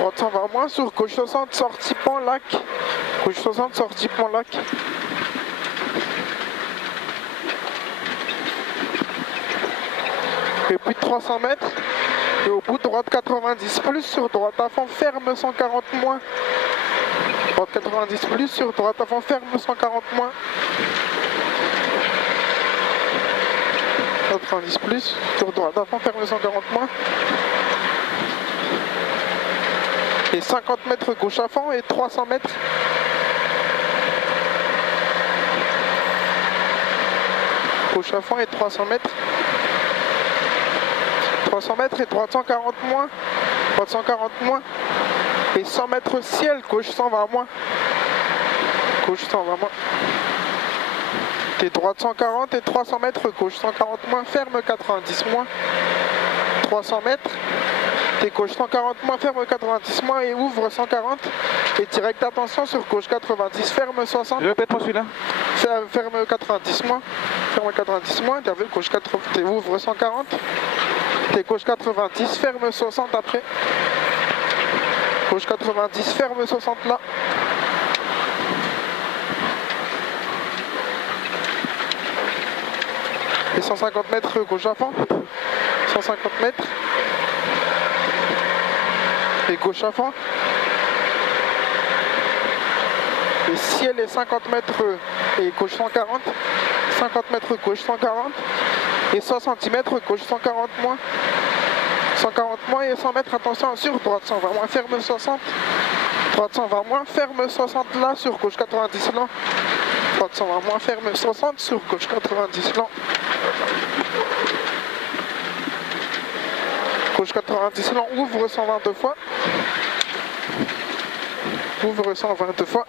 Droite 120 moins sur gauche 60, sortie pont lac. Gauche 60, sortie pont lac. Et puis de 300 mètres. Et au bout de droite 90 plus sur droite à fond ferme 140 moins. Droite 90 plus sur droite à fond ferme 140 moins. 90 plus sur droite à fond ferme 140 moins. Et 50 mètres gauche à fond et 300 mètres. Gauche à fond et 300 mètres. 300 mètres et droite 140 moins. Droite 140 moins. Et 100 mètres ciel, gauche 120 moins. Gauche 120 moins. Et droite 140 et 300 mètres, gauche 140 moins, ferme 90 moins. 300 mètres. Et gauche 140 moins, ferme 90 moins et ouvre 140. Et direct attention sur gauche 90, ferme 60. Je répète pour celui-là. Ferme 90 moins. Ferme 90 moins, t'as vu, gauche 80, t'es ouvre 140. T'es gauche 90, ferme 60 après. Gauche 90, ferme 60 là. Et 150 mètres gauche à fond. 150 mètres. Et gauche à fond. Et ciel est 50 mètres et gauche 140. 50 mètres gauche 140. Et 60 mètres gauche 140 moins. 140 moins et 100 mètres, attention sur droite 120 moins, ferme 60. Droite 120 moins, ferme 60 là sur gauche 90 là. Droite 120 moins, ferme 60 sur gauche 90 là. Gauche 90 là, ouvre 122 fois. Ouvre 122 fois.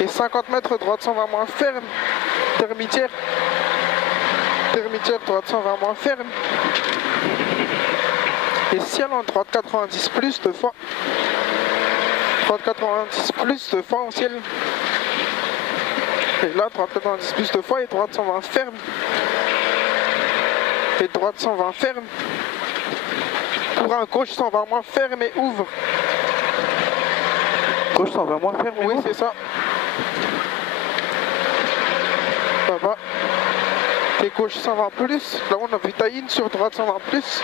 Et 50 mètres, droite 120 moins, ferme. Termitière. Termitière, droite 120 moins, ferme. Et ciel en droite 90 plus 2 fois. Droite 90 plus 2 fois en ciel. Et là, droite 90 plus 2 fois et droite 120 ferme. Et droite 120 ferme. Pour un gauche 120 moins, ferme et ouvre. Gauche 120 moins, ferme. Oui, c'est ça. Ça va. Et gauche 120 plus. Là, on a vu taille sur droite 120 plus.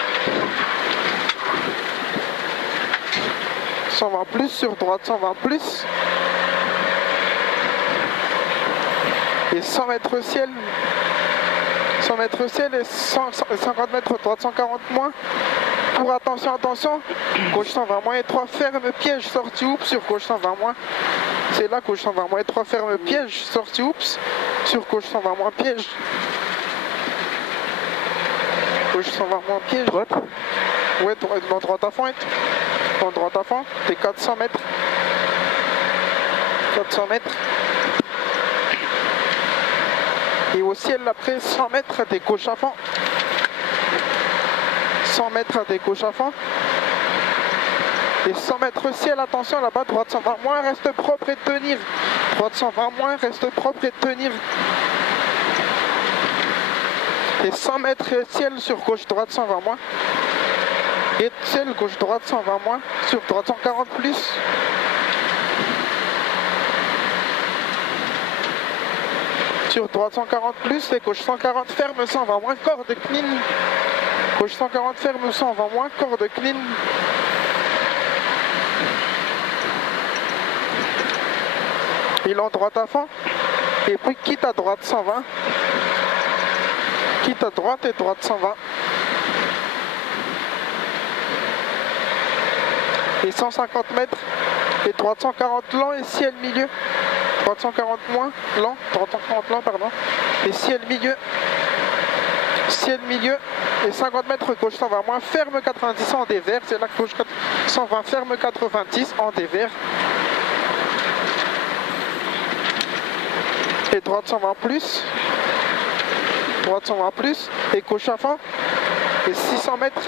120 plus sur droite 120 plus. Et 100 mètres ciel. 100 mètres ciel et 50 mètres droite 140 moins. Pour attention, attention. Gauche 120 moins et 3 ferme piège. Sortie oups sur gauche 120 moins. C'est là gauche 120 moins et 3 ferme piège. Sortie oups sur gauche 120 moins piège. Gauche 120 moins piège. Droite. Ouais, dans droite à fond. Dans droite à fond. T'es 400 mètres. 400 mètres. Et au ciel, après 100 mètres, des gauche à fond. 100 mètres, des gauche à fond. Et 100 mètres ciel, attention là-bas, droite 120 moins, reste propre et tenir. Droite 120 moins, reste propre et tenir. Et 100 mètres ciel sur gauche-droite 120 moins. Et ciel gauche-droite 120 moins, sur droite 140 plus. Sur droite 140 plus et gauche 140 ferme 120 moins, corde clean. Gauche 140 ferme 120 moins, corde clean. Il est en droite à fond. Et puis quitte à droite 120. Quitte à droite et droite 120. Et 150 mètres. Et droite 140 lent et ciel milieu. Droite 140 moins, lent, droite 140 lent, pardon. Et ciel milieu. Ciel milieu. Et 50 mètres gauche 120 moins, ferme 90 en dévers. C'est là que gauche 120, ferme 90 en dévers. Et droite 120 plus. Droite 120 plus. Et gauche à fond. Et 600 mètres.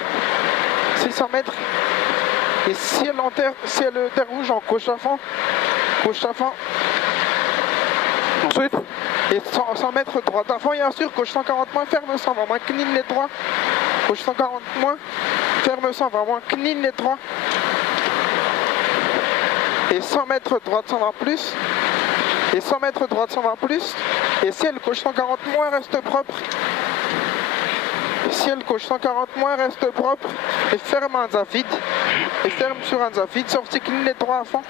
600 mètres. Et ciel en terre, ciel terre rouge en gauche à fond. Gauche à fond. Ensuite. Et 100 mètres droite à fond et assure, gauche 140 moins, ferme 120 moins, clean les droits. Gauche 140 moins, ferme ferme 120 moins, clean les 3. Et 100 mètres droite 120 plus. Et 100 mètres droite 120 plus. Et ciel gauche 140 moins, reste propre. Ciel gauche 140 moins, reste propre. Et ferme un vide. Et ferme sur un vide, sortie clean les 3 à fond.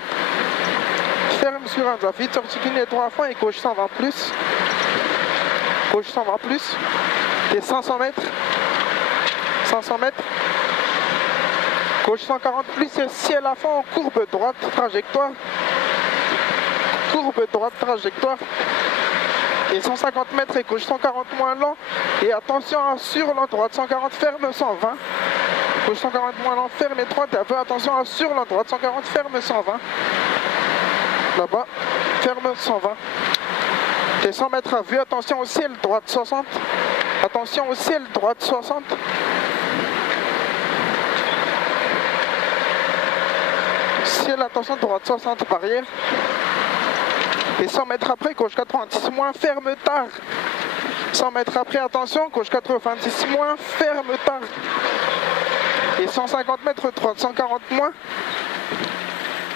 Ferme sur un vide, sortie clean les 3 à fond. Et gauche 120 plus. Gauche 120 plus. Et 500 mètres. 500 mètres. Gauche 140 plus et ciel à fond en courbe droite, trajectoire. Courbe droite, trajectoire. Et 150 mètres et gauche 140 moins lent. Et attention à sur lent, droite 140, ferme 120. Gauche 140 moins lent, ferme et droite. Et un peu attention à sur lent, droite 140, ferme 120. Là-bas, ferme 120. Et 100 mètres à vue, attention au ciel, droite 60. Attention au ciel, droite 60. Ciel, attention, droite 60, barrière. Et 100 mètres après, gauche 90 moins, ferme tard. 100 mètres après, attention, gauche 90 moins, ferme tard. Et 150 mètres, droite 140 moins.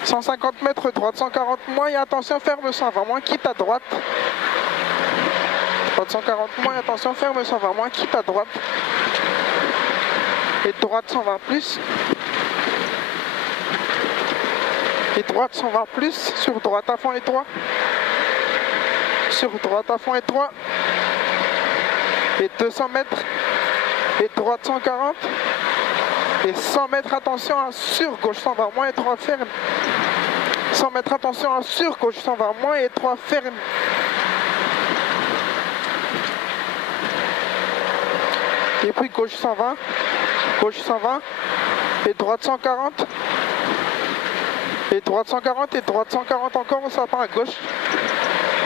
150 mètres, droite 140 moins, et attention, ferme 120 moins, quitte à droite. Droite 140 moins, attention, ferme 120 moins, quitte à droite. Et droite 120 plus. Et droite 120 plus, sur droite à fond étroit. Sur droite à fond étroit. Et 200 mètres. Et droite 140. Et 100 mètres, attention à sur gauche 120 moins et 3 ferme. 100 mètres, attention à sur gauche 120 moins et 3 ferme. Et puis gauche 120. Gauche 120. Et droite 140. Et droite 140 et droite 140 encore au sapin à gauche.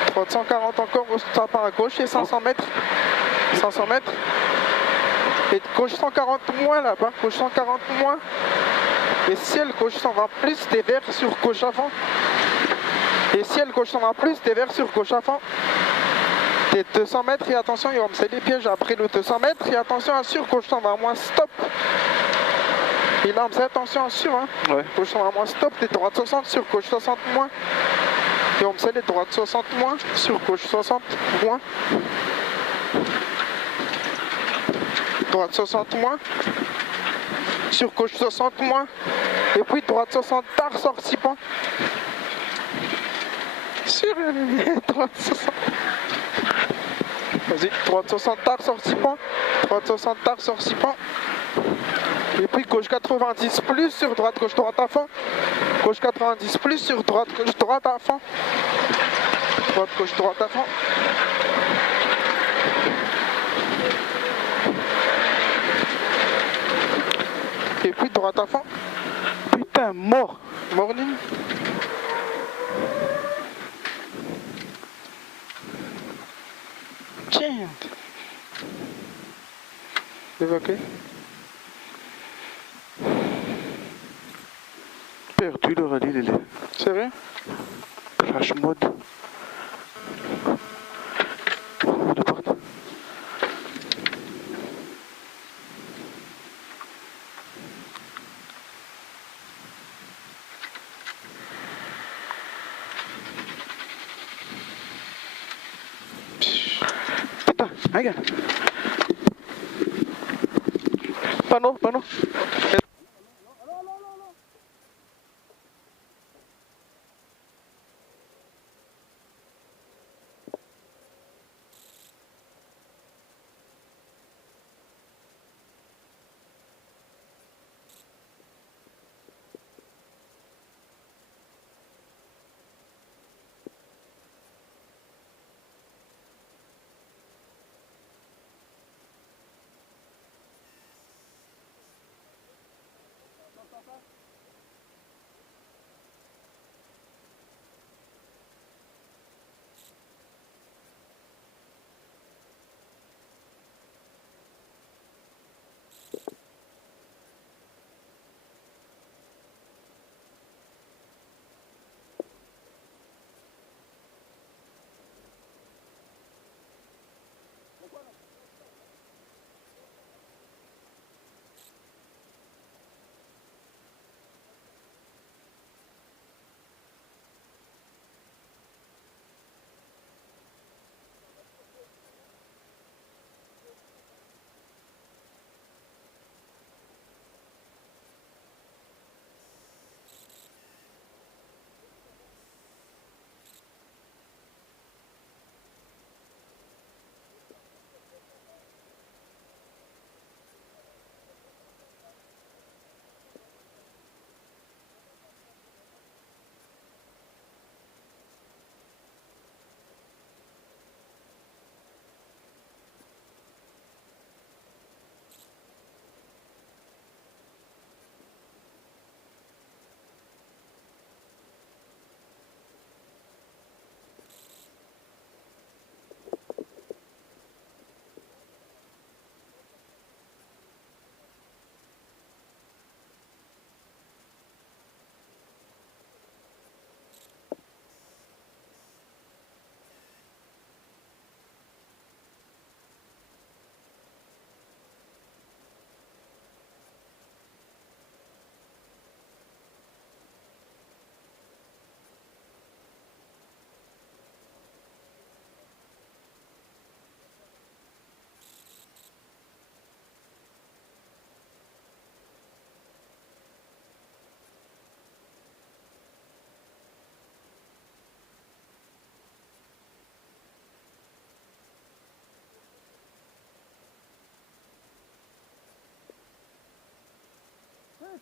Droite 140 encore au sapin à gauche et 500 mètres. 500 mètres. Et gauche 140 moins là-bas. Gauche 140 moins. Et ciel gauche 120 plus, t'es vert sur gauche à fond. Et ciel gauche 120 plus, t'es vert sur gauche à fond. T'es 200 mètres et attention, il va me céder les pièges après le 200 mètres. Et attention à sur gauche 120 moins, stop. Et là, on fait attention à sur, hein. Ouais. Gauche 120 moins, stop, les droites 60 sur gauche 60 moins. Et on me sait les droites 60 moins, sur gauche 60 moins. Droite 60 moins. Sur gauche 60 moins. Et puis droite 60 tard, sort 6 points. Sur droite 60. Vas-y, droite 60 tard, sort 6 points. Droite 60 tard, sort 6 points. Et puis gauche 90 plus sur droite gauche droite à fond. Gauche 90 plus sur droite gauche droite à fond. Droite gauche droite à fond. Et puis droite à fond. Putain, mort. Morning. Tiens. Évacué. Perdu le rallye, Lélé. Sérieux? Crash mode. Ouvre la porte. Putain, regarde. Panneau, panneau.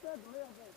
Regarde.